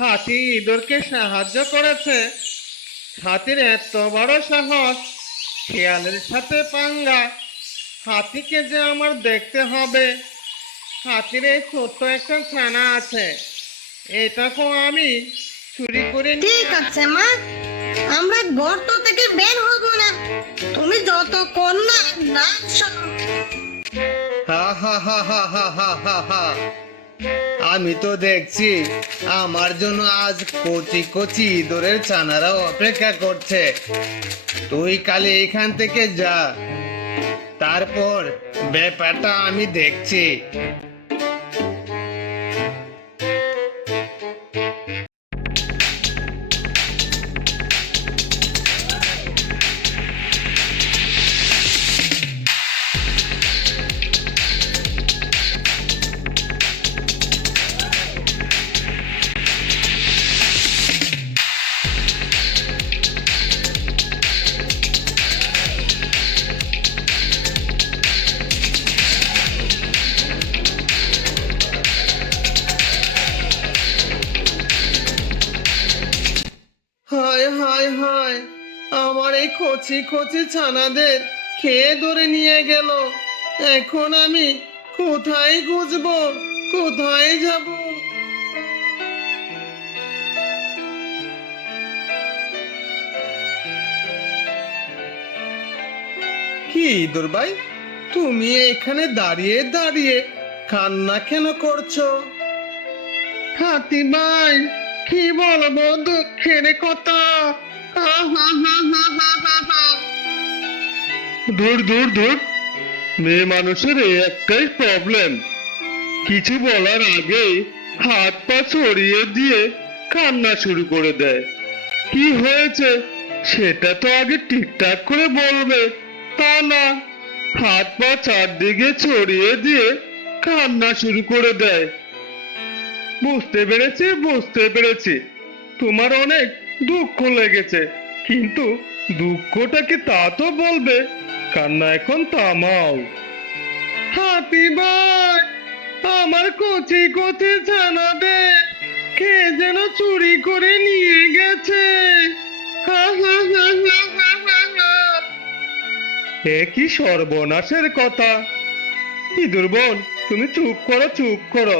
হাতি ইঁদুরকে সাহায্য করেছে। হাতির এত বড় সাহস, শিয়ালের সাথে পাঙ্গা। হাতিকে যে আমার দেখতে হবে। হাতির এই ছোট্ট একটা ছানা আছে, এটাকেও আমি চুরি করে ঠিক আছে মা, আমরা গর্ত থেকে বের হব না, তুমি যতক্ষণ না নাচছো। হা হা হা হা হা হা হা হা। আমি তো দেখছি আমার জন্য আজ কচি কচি ইঁদুরের ছানারাও অপেক্ষা করছে। তুই কালে এখান থেকে যা, তারপর ব্যাপারটা আমি দেখছি। হায় হায় হায়, আমার এই কচি কচি ছানাদের খেয়ে ধরে নিয়ে গেল। এখন আমি কোথায় খুঁজবো, কোথায় যাব? কি ইঁদুর ভাই, তুমি এখানে দাঁড়িয়ে দাঁড়িয়ে কান্না কেন করছো? হাতি ভাই, কি বলবো দুঃখের কথা। আহা হা হা হা হা হা। দূর দূর দূর, মেয়ে মানুষের এই একটাই প্রবলেম, কিছু বলার আগেই হাত পা ছড়িয়ে দিয়ে কান্না শুরু করে দেয়। কি হয়েছে সেটা তো আগে ঠিকঠাক করে বলবে, তা না, হাত পা চারদিকে ছড়িয়ে দিয়ে কান্না শুরু করে দেয়। বুঝতে পেরেছি বুঝতে পেরেছি, তোমার অনেক দুঃখ লেগেছে, কিন্তু দুঃখটা কি তা তো বলবে, কান্না এখন থামাও। হাতি ভাই, আমার কচি কচি ছানাতে কে যেন চুরি করে নিয়ে গেছে। হা হা হা হা হা হা হা। এ কি সর্বনাশের কথা! ইঁদুর বোন, তুমি চুপ করো চুপ করো,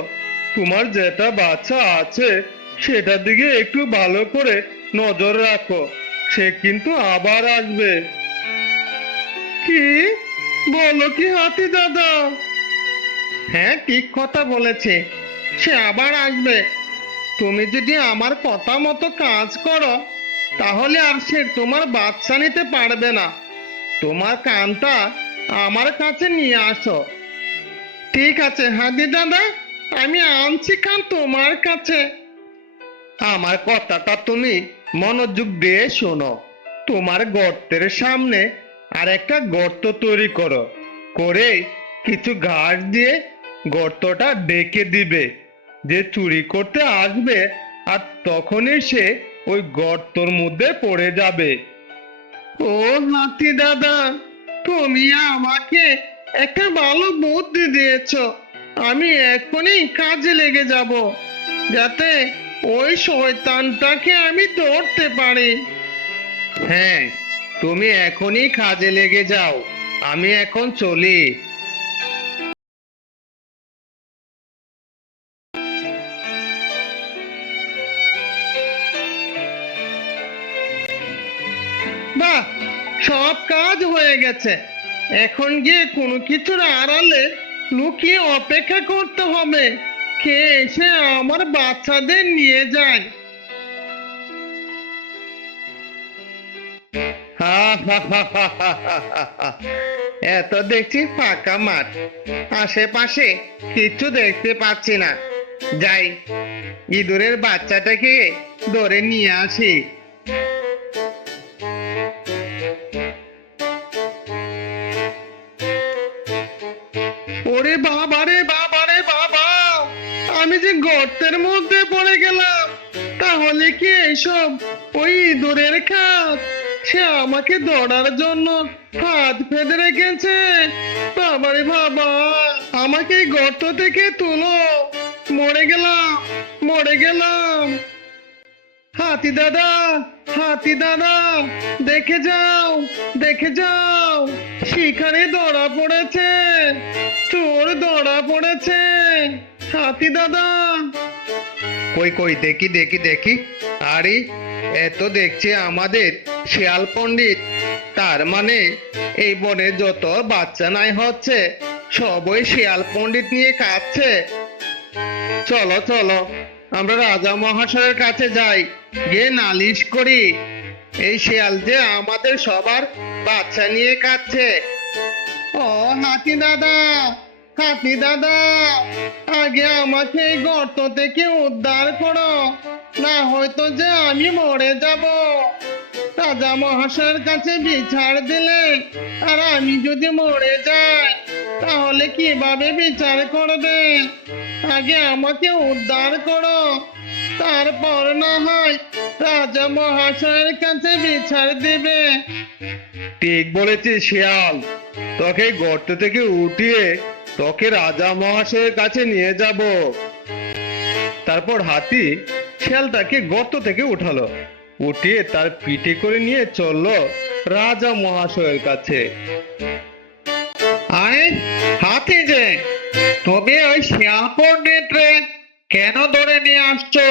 তোমার যেটা বাচ্চা আছে সেটার দিকে একটু ভালো করে নজর রাখো, সে কিন্তু আবার আসবে। কি বলো কি হাতি দাদা? হ্যাঁ, ঠিক কথা বলেছে, সে আবার আসবে। তুমি যদি আমার কথা মতো কাজ করো, তাহলে আর সে তোমার বাচ্চা নিতে পারবে না। তোমার কানটা আমার কাছে নিয়ে আসো। ঠিক আছে হাতি দাদা, আমি আনছি কান তোমার কাছে। আমার কথাটা তুমি মনোযোগ দিয়ে শোনো। তোমার গর্তের সামনে আর একটা গর্ত তৈরি করো, করে কিছু ঘাস দিয়ে গর্তটা ডেকে দিবে। যে চুরি করতে আসবে আর তখনই সে ওই গর্তর মধ্যে পড়ে যাবে। ও হাতি দাদা, তুমি আমাকে একটা ভালো বুদ্ধি দিয়েছো। আমি এখনই কাজে লেগে যাব, যাতে ওই শয়তানটাকে আমি ধরতে পারি। হ্যাঁ, তুমি এখনই কাজে লেগে যাও, আমি এখন চলি। বাহ, সব কাজ হয়ে গেছে। এখন গিয়ে কোনো কিছুর আড়ালে লুকিয়ে অপেক্ষা করতে হবে, কে এসে আমার বাচ্চাদের নিয়ে যায়। হা হা হা হা হা হা হা হা। এত দেখছি ফাঁকা মাঠ, আশেপাশে কিচ্ছু দেখতে পাচ্ছি না। যাই, ইঁদুরের বাচ্চাটাকে ধরে নিয়ে আসি। ওরে বাবা রে বাবা রে বাবা, আমি যে গর্তের মধ্যে পড়ে গেলাম। তাহলে কি এসব ওই ইঁদুরের খাত? সে আমাকে ধরার জন্য হাত বেঁধে রেখেছে। বাবারে বাবা, আমাকে এই গর্ত থেকে তুলো, মরে গেলাম, মরে গেলাম। হাতি দাদা, হাতি দাদা, দেখে যাও, দেখে যাও, শিকারে ধরা পড়েছে, চোর ধরা পড়েছে, হাতি দাদা। কই কই দেখি দেখি দেখি, আরে এত দেখছি আমাদের শিয়াল পণ্ডিত, তার মানে এই বনে যত বাচ্চা নাই হচ্ছে সবই শিয়াল পণ্ডিত নিয়ে কাঁদছে। চলো চলো, আমরা রাজা মহাশয়ের কাছে যাই, গিয়ে নালিশ করি এই শিয়াল যে আমাদের সবার বাচ্চা নিয়ে কাঁদছে। ও হাতি দাদা, হাতি দাদা, আগে আমাকে এই গর্ত থেকে উদ্ধার করো, না হয়তো যে আমি মরে যাব। রাজা মহাশয়ের কাছে বিচার দিলে আর আমি যদি মরে যাই তাহলে কিভাবে বিচার করবে? আগে আমাকে উদ্ধার করো, তারপর না হয় রাজা মহাশয়ের কাছে বিচার দিবে। ঠিক বলেছিস শিয়াল, তোকে গর্ত থেকে উঠিয়ে তোকে রাজা মহাশয়ের কাছে নিয়ে যাব। তারপর হাতি শিয়ালটাকে গর্ত থেকে উঠালো, উঠিয়ে তার পিঠে করে নিয়ে চললো রাজা মহাশয়ের কাছে। আরে হাতি যে, তবে ওই শিয়াল পণ্ডিতরে কেন ধরে নিয়ে আসছো?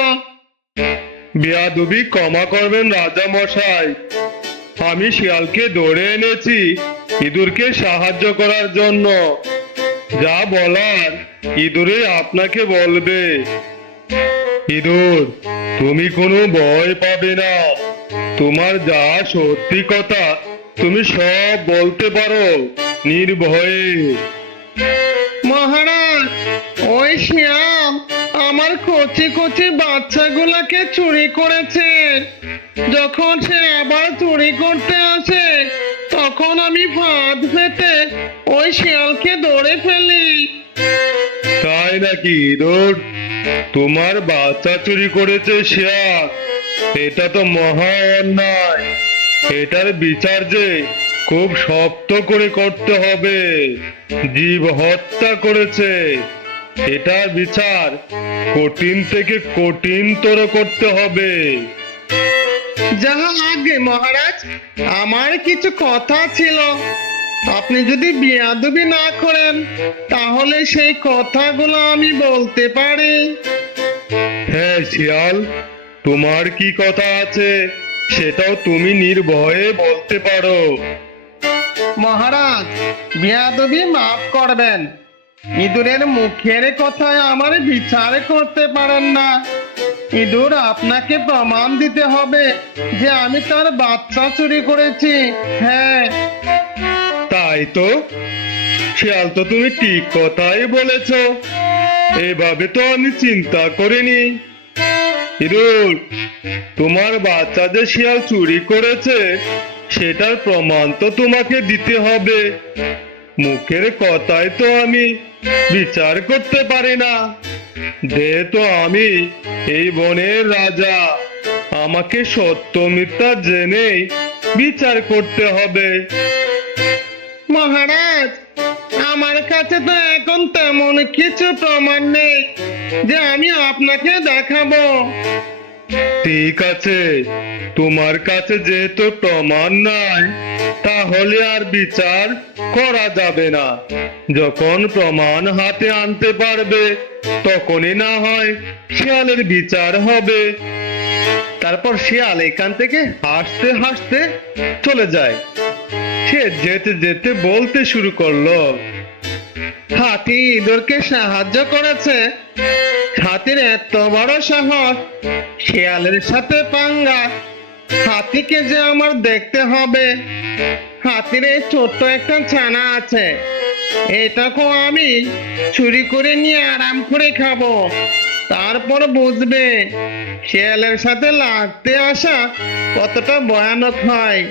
বেয়াদবি ক্ষমা করবেন রাজা মশাই, আমি শিয়ালকে ধরে এনেছি ইঁদুরকে সাহায্য করার জন্য। যা বলার ইঁদুরে আপনাকে বলবে। ইঁদুর, তুমি কোনো ভয় পাবে না, তোমার যা সত্যি কথা তুমি সব বলতে পারো নির্ভয়ে। মহারাজ, ওই শিয়াল আমার কচি কচি বাচ্চাগুলাকে চুরি করেছে। যখন সে আবার চুরি করতে আসে তখন আমি ফাঁদ পেতে ওই শিয়ালকে ধরে ফেলি। তাই নাকি ইঁদুর? তোমার বাচ্চা চুরি করেছে শিয়াল, এটা তো মহা অন্যায়। এটার বিচার যে খুব শক্ত করে করতে হবে। জীব হত্যা করেছে, এটার বিচার কঠিন থেকে কঠিনতর করতে হবে। যাহা আগে মহারাজ, আমার কিছু কথা ছিল, আপনি যদি বেয়াদবি না করেন তাহলে সেই কথাগুলো আমি বলতে পারি। হ্যাঁ শিয়াল, তোমার কি কথা আছে সেটাও তুমি নির্ভয়ে বলতে পারো। মহারাজ, বেয়াদবি মাফ করবেন, ইঁদুরের মুখের কথায় আমার বিচার করতে পারেন না। ইঁদুর আপনাকে প্রমাণ দিতে হবে যে আমি তার বাচ্চা চুরি করেছি। হ্যাঁ। তাই তো, শিয়াল তো তুমি ঠিক কথাই বলেছ, এভাবে তো আমি চিন্তা করিনি। ইঁদুর, তোমার বাচ্চা যে শিয়াল চুরি করেছে সেটার প্রমাণ তো তোমাকে দিতে হবে। মুখের কথায় তো আমি বিচার করতে পারি না, যেহেতু আমি এই বনের রাজা, আমাকে সত্য মিথ্যা জেনে বিচার করতে হবে। মহারাজ, আমার কাছে তো এখন তেমন কিছু প্রমাণ নেই যে আমি আপনাকে দেখাবো। ঠিক আছে, তোমার কাছে যেহেতু প্রমাণ নাই তাহলে আর বিচার করা যাবে না। যখন প্রমাণ হাতে আনতে পারবে তখনই না হয় শিয়ালের বিচার হবে। তারপর শিয়াল এখান থেকে হাসতে হাসতে চলে যায়। সে যেতে যেতে বলতে শুরু করলো, হাতি ইঁদুরকে সাহায্য করেছে, হাতির এত বড় সাহস, শিয়ালের সাথে পাঙ্গা। হাতিকে যে আমার দেখতে হবে। হাতির এই ছোট্ট একটা ছানা আছে, এটাকেও আমি চুরি করে নিয়ে আরাম করে খাবো, তারপর বুঝবে শিয়ালের সাথে লাগতে আসা কতটা ভয়ানক হয়।